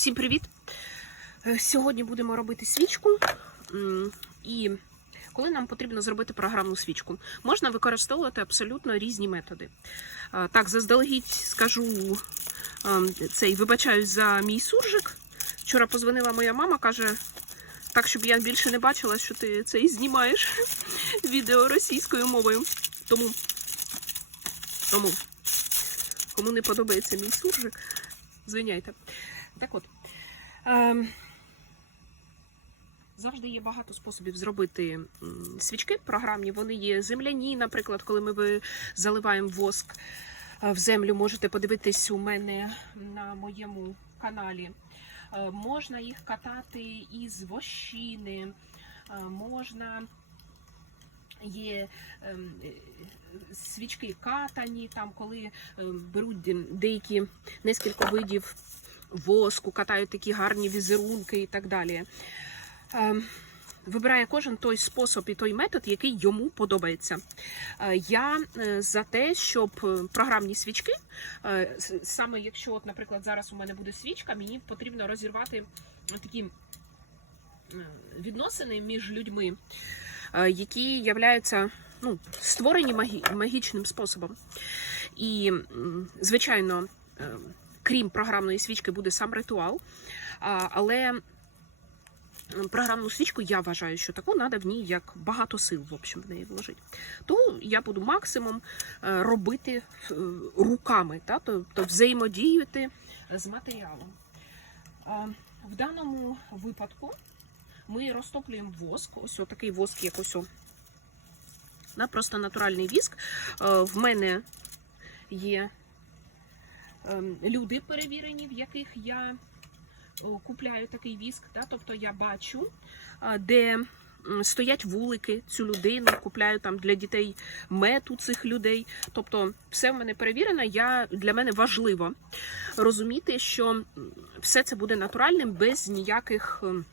Всім привіт! Е, Сьогодні будемо робити свічку. І коли нам потрібно зробити програмну свічку, можна використовувати абсолютно різні методи. Е, Так, заздалегідь скажу ем, цей, вибачаюсь за мій суржик. Вчора позвонила моя мама, каже, так, щоб я більше не бачила, що ти цей знімаєш відео російською мовою. Тому, тому, кому не подобається мій суржик, звиняйте. Так от. Ем, завжди є багато способів зробити свічки програмні. Вони є земляні, наприклад, коли ми заливаємо воск е, в землю, можете подивитись у мене на моєму каналі. Е, Можна їх катати із вощини, е, можна є ем, е, свічки катані, там, коли ем, беруть де- деякі нескільки видів воску, катають такі гарні візерунки і так далі. Ем, Вибирає кожен той спосіб і той метод, який йому подобається. Е, Я е, за те, щоб е, програмні свічки, саме якщо, от, наприклад, зараз у мене буде свічка, мені потрібно розірвати такі відносини між людьми, які являються ну, створені магі- магічним способом. І, звичайно, е, крім програмної свічки, буде сам ритуал. Але програмну свічку я вважаю, що таку треба в ній як багато сил в общем, в неї вложити. То я буду максимум е, робити е, руками, та, тобто взаємодіяти з матеріалом. В даному випадку ми розтоплюємо воск, ось такий воск, як ось. Просто натуральний віск. Е, В мене є люди перевірені, в яких я е, купляю такий віск. Да? Тобто я бачу, де стоять вулики цю людину, купляю там для дітей мед у цих людей. Тобто, все в мене перевірено. Я, для мене важливо розуміти, що все це буде натуральним без ніяких. ем,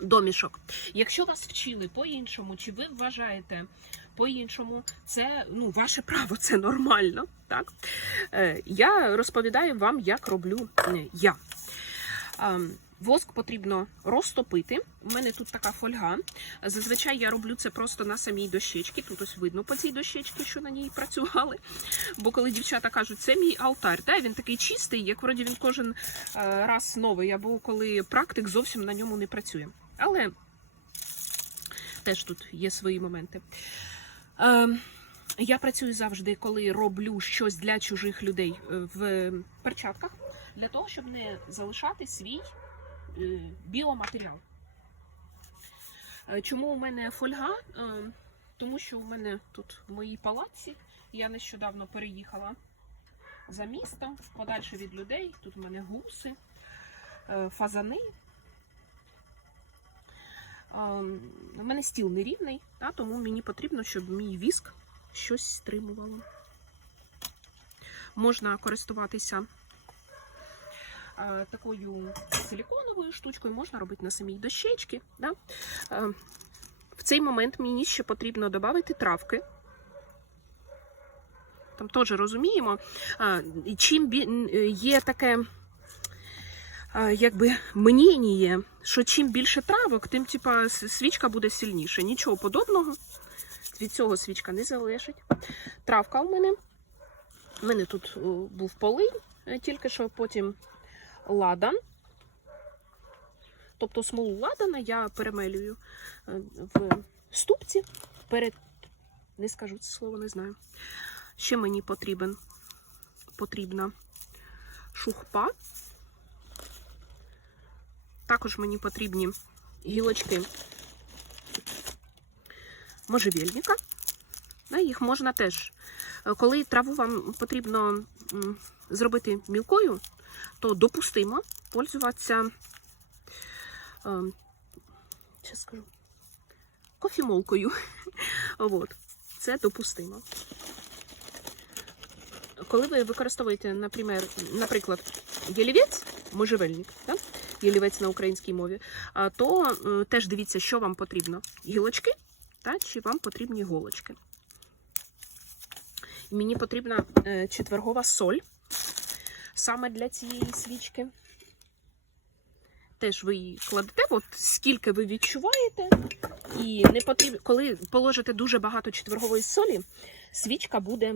Домішок. Якщо вас вчили по-іншому, чи ви вважаєте по-іншому, це ну, ваше право, це нормально. Так? Е, я розповідаю вам, як роблю е, я. Ем, Воск потрібно розтопити. У мене тут така фольга. Зазвичай я роблю це просто на самій дощечці. Тут ось видно по цій дощечці, що на ній працювали. Бо коли дівчата кажуть, це мій алтар, та, він такий чистий, як вроді він кожен е, раз новий, або коли практик зовсім на ньому не працює. Але теж тут є свої моменти. Ем, я працюю завжди, коли роблю щось для чужих людей е, в перчатках, для того, щоб не залишати свій е, біоматеріал. Е, Чому у мене фольга? Тому що у мене тут в моїй палаці я нещодавно переїхала за містом, подальше від людей. Тут у мене гуси, фазани. Ем, У мене стіл нерівний, та, тому мені потрібно, щоб мій віск щось стримувало. Можна користуватися е, такою силіконовою штучкою, можна робити на самій дощечці. Да? Е, в цей момент мені ще потрібно додати травки. Там теж розуміємо, е, чим е, є таке якби мнення, що чим більше травок, тим типа свічка буде сильніше. Нічого подобного. Від цього свічка не залежить. Травка у мене. У мене тут був полинь, е, тільки що потім ладан. Тобто смолу ладана я перемелюю е, в ступці перед. Не скажу це слово, не знаю. Ще мені потрібен потрібна шухпа. Також мені потрібні гілочки можжевельника. Їх можна теж. е, Коли траву вам потрібно зробити мілкою, то допустимо пользуватися, е, що скажу, кофемолкою. От. Це допустимо. Коли ви використовуєте, наприклад, наприклад ялівець, можжевельник, да? Ялівець на українській мові, то е, теж дивіться, що вам потрібно. Гілочки, та, чи вам потрібні голочки. Мені потрібна е, четвергова соль саме для цієї свічки. теж ви її кладете, от скільки ви відчуваєте, і не потрібно, коли положите дуже багато четвергової солі, свічка буде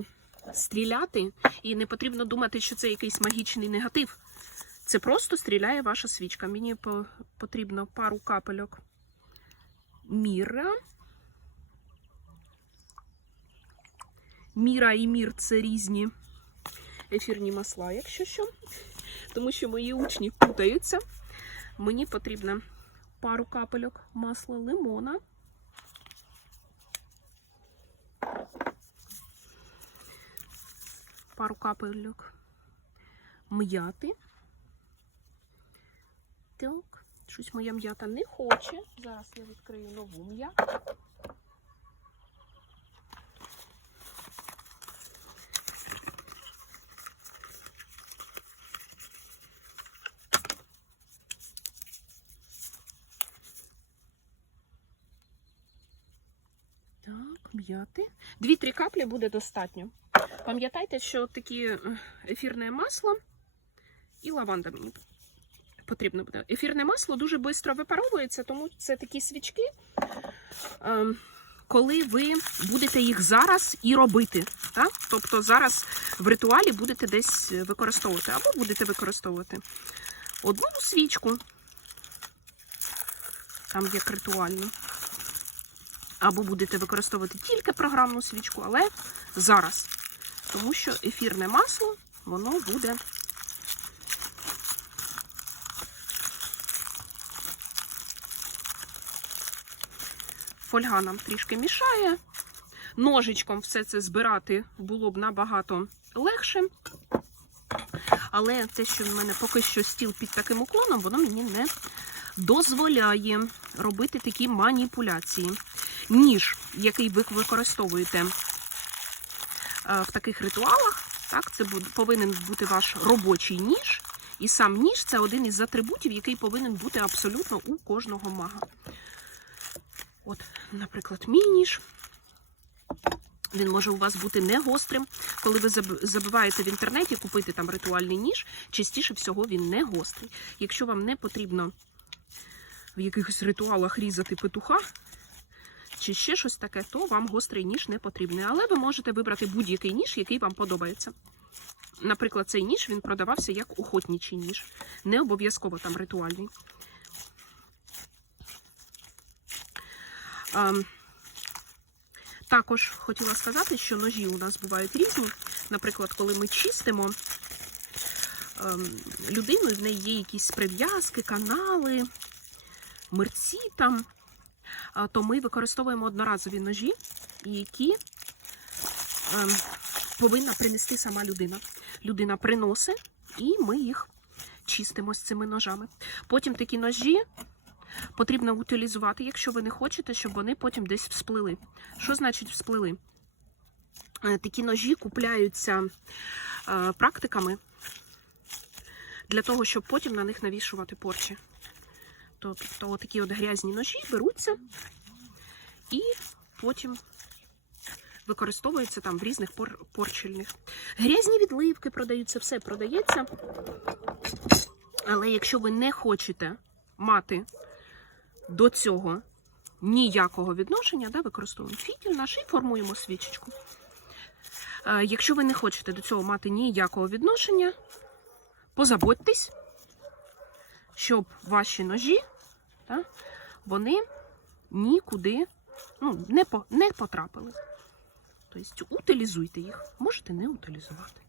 стріляти, і не потрібно думати, що це якийсь магічний негатив. Це просто стріляє ваша свічка. Мені потрібно пару капельок міра. Міра і мір це різні ефірні масла, якщо що. Тому що мої учні путаються. Мені потрібно пару капельок масла лимона. Пару капельок м'яти. Так, щось моя м'ята не хоче. Зараз я відкрию нову м'яту. Так, м'яти. Дві-три каплі буде достатньо. Пам'ятайте, що такі е, ефірне масло і лаванда мені потрібно буде. Ефірне масло дуже швидко випаровується, тому це такі свічки, е, коли ви будете їх зараз і робити. Так? Тобто зараз в ритуалі будете десь використовувати, або будете використовувати одну свічку, там як ритуально. Або будете використовувати тільки програмну свічку, але зараз. Тому що ефірне масло, воно буде фольга нам трішки мішає. Ножичком все це збирати було б набагато легше. Але те, що в мене поки що стіл під таким уклоном, воно мені не дозволяє робити такі маніпуляції. Ніж, який ви використовуєте е, в таких ритуалах, так, це повинен бути ваш робочий ніж. І сам ніж це один із атрибутів, який повинен бути абсолютно у кожного мага. От, наприклад, мій ніж. Він може у вас бути не гострим. Коли ви забиваєте в інтернеті купити там ритуальний ніж, частіше всього він не гострий. Якщо вам не потрібно в якихось ритуалах різати петуха чи ще щось таке, то вам гострий ніж не потрібний. Але ви можете вибрати будь-який ніж, який вам подобається. Наприклад, цей ніж він продавався як охотничий ніж, не обов'язково там ритуальний. Також хотіла сказати, що ножі у нас бувають різні. Наприклад, коли ми чистимо ем, людину, в неї є якісь прив'язки, канали, мерці там, то ми використовуємо одноразові ножі, які ем, повинна принести сама людина. Людина приносить, і ми їх чистимо з цими ножами. Потім такі ножі потрібно утилізувати, якщо ви не хочете, щоб вони потім десь всплили. Що значить всплили? Е, Такі ножі купляються е, практиками для того, щоб потім на них навішувати порчі. Тобто такі от грязні ножі беруться і потім використовуються там в різних пор- порчельних. Грязні відливки продаються, все продається. Але якщо ви не хочете мати до цього ніякого відношення, да, використовуємо фітіль наш і формуємо свічечку. Е, Якщо ви не хочете до цього мати ніякого відношення, позаботьтесь, щоб ваші ножі да, вони нікуди ну, не, по, не потрапили. Тобто утилізуйте їх, можете не утилізувати.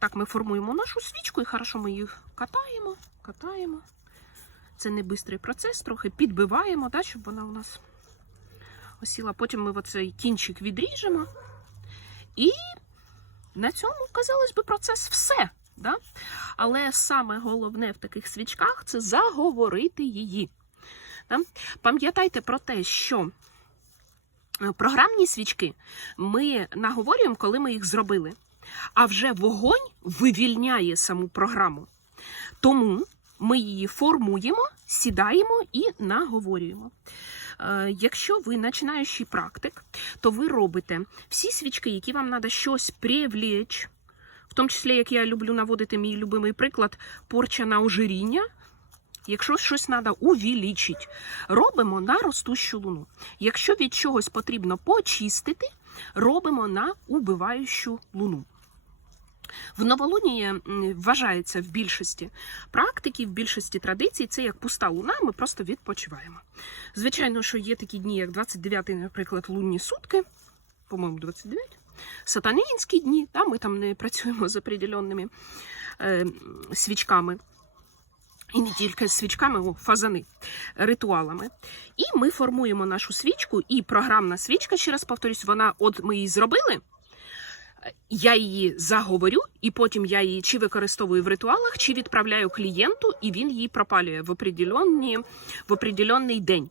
Так ми формуємо нашу свічку і хорошо ми їх катаємо, катаємо. Це не швидкий процес, трохи підбиваємо, да, щоб вона у нас осіла. Потім ми оцей кінчик відріжемо. І на цьому, казалось би, процес все. Да? Але саме головне в таких свічках це заговорити її. Да? Пам'ятайте про те, що е, програмні свічки ми наговорюємо, коли ми їх зробили. А вже вогонь вивільняє саму програму. Тому ми її формуємо, сідаємо і наговорюємо. Е, Якщо ви починаючий практик, то ви робите всі свічки, які вам треба щось привлечь, В тому числі, як я люблю наводити мій любимий приклад, порча на ожиріння. Якщо щось треба увеличити, робимо на ростущу луну. Якщо від чогось потрібно почистити, робимо на убиваючу луну. В новолунні м, вважається в більшості практики, в більшості традицій, це як пуста луна, ми просто відпочиваємо. Звичайно, що є такі дні, як 29, наприклад, лунні сутки, по-моєму, 29, сатанинські дні, да, ми там не працюємо з определенними е, свічками. І не тільки з свічками, о, фазани, ритуалами. І ми формуємо нашу свічку, і програмна свічка, ще раз повторюсь, вона, от ми її зробили, я її заговорю, і потім я її чи використовую в ритуалах, чи відправляю клієнту, і він її пропалює в определенні, в определенний день.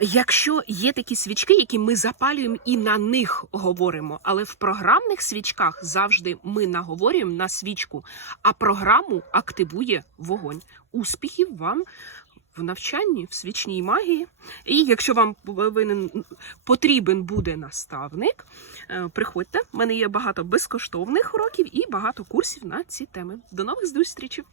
Якщо є такі свічки, які ми запалюємо і на них говоримо, але в програмних свічках завжди ми наговорюємо на свічку, а програму активує вогонь. Успіхів вам в навчанні, в свічній магії. І якщо вам повинен, потрібен буде наставник, е, приходьте. У мене є багато безкоштовних уроків і багато курсів на ці теми. До нових зустрічей!